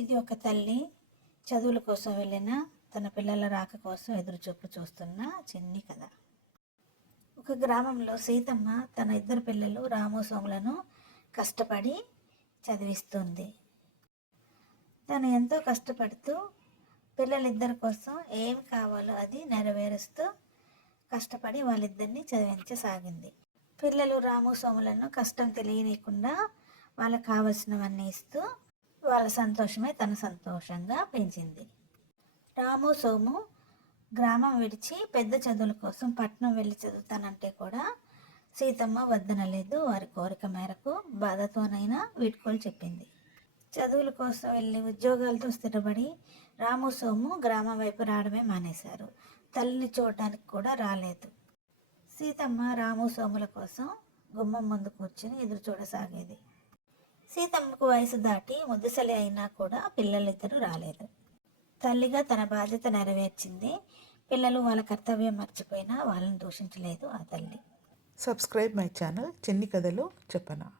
ఇది ఒక తల్లి చదువుల కోసం వెళ్ళిన తన పిల్లల రాక కోసం ఎదురుచూపు చూస్తున్న చిన్ని కథ. ఒక గ్రామంలో సీతమ్మ తన ఇద్దరు పిల్లలు రాము సోములను కష్టపడి చదివిస్తుంది. తను ఎంతో కష్టపడుతూ పిల్లలిద్దరి కోసం ఏం కావాలో అది నెరవేరుస్తూ కష్టపడి వాళ్ళిద్దరిని చదివించసాగింది. పిల్లలు రాము సోములను కష్టం తెలియనీయకుండా వాళ్ళకు కావలసినవన్నీ ఇస్తూ వాళ్ళ సంతోషమే తన సంతోషంగా పెంచింది. రాము సోము గ్రామం విడిచి పెద్ద చదువుల కోసం పట్నం వెళ్ళి చదువుతానంటే కూడా సీతమ్మ వద్దనలేదు. వారి కోరిక మేరకు బాధతోనైనా వీడ్కోలు చెప్పింది. చదువుల కోసం వెళ్ళి ఉద్యోగాలతో స్థిరపడి రాము సోము గ్రామం వైపు రావడమే మానేశారు. తల్లిని చూడడానికి కూడా రాలేదు. సీతమ్మ రాము సోముల కోసం గుమ్మం ముందు కూర్చుని ఎదురు చూడసాగేది. సీతమ్మకు వయసు దాటి ముద్దుసలి అయినా కూడా పిల్లలిద్దరూ రాలేదు. తల్లిగా తన బాధ్యత నెరవేర్చింది. పిల్లలు వాళ్ళ కర్తవ్యం మర్చిపోయినా వాళ్ళని దూషించలేదు ఆ తల్లి. సబ్స్క్రైబ్ మై ఛానల్ చిన్ని కథలు చెప్పనా.